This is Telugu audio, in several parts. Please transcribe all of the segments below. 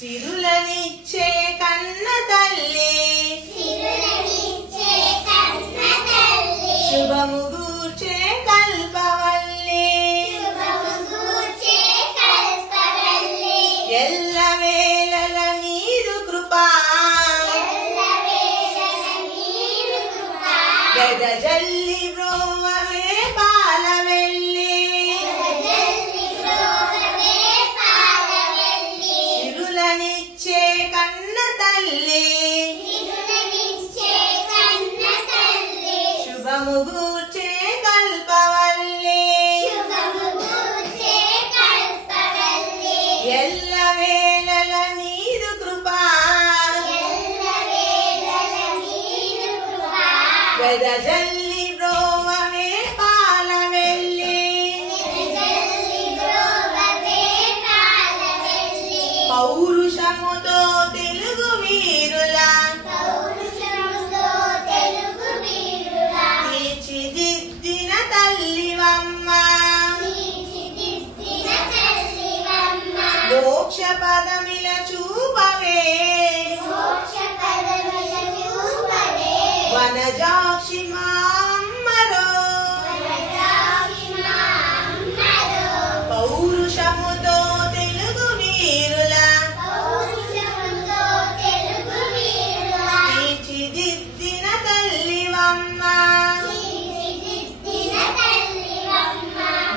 సిరులనిచ్చే కన్న తల్లి శుభము గూర్చే కల్పవల్లి ఎల్లవేళల నీదు కృపా వెదజల్లి బ్రోవవే పాలవెల్లి సిరులనిచ్చే కన్న తల్లి శుభము గూర్చే కల్పవల్లి ఎల్లవేళల నీదు కృపా వెదజల్లి బ్రోవవే పాలవెల్లి పౌరుషముతో తెలుగు వీరుల తీర్చిదిద్దిన తల్లివమ్మ మోక్ష పదమిల చూపవే వనజాక్షి మా అమ్మరో పౌరుషముతో తెలుగు వీరుల తీర్చిదిద్దిన తల్లివమ్మ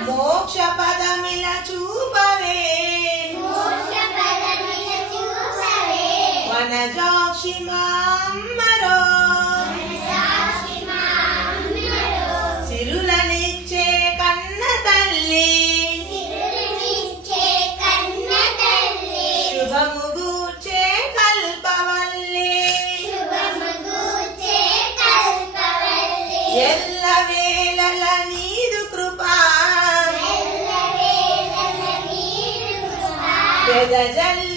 మోక్ష పదమిల చూపవే వనజాక్షి మా అమ్మరో సిరులనిచ్చే కన్న తల్లి శుభము గూర్చే కల్పవల్లి ఎల్లవేళల నీదు కృపా వెదజల్లి